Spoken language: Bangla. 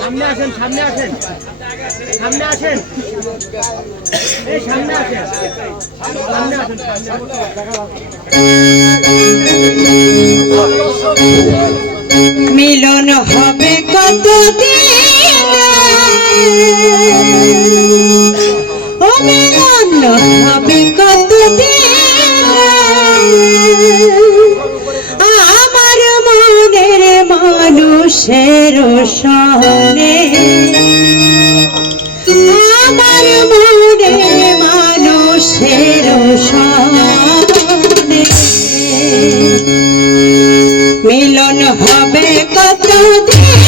সামনে আসেন সামনে আসেন সামনে আসেন এই সামনে আসেন সামনে আসেন মিলন হবে কত সহনে আমার মনে মানুষের সহনে মিলন হবে কত দিন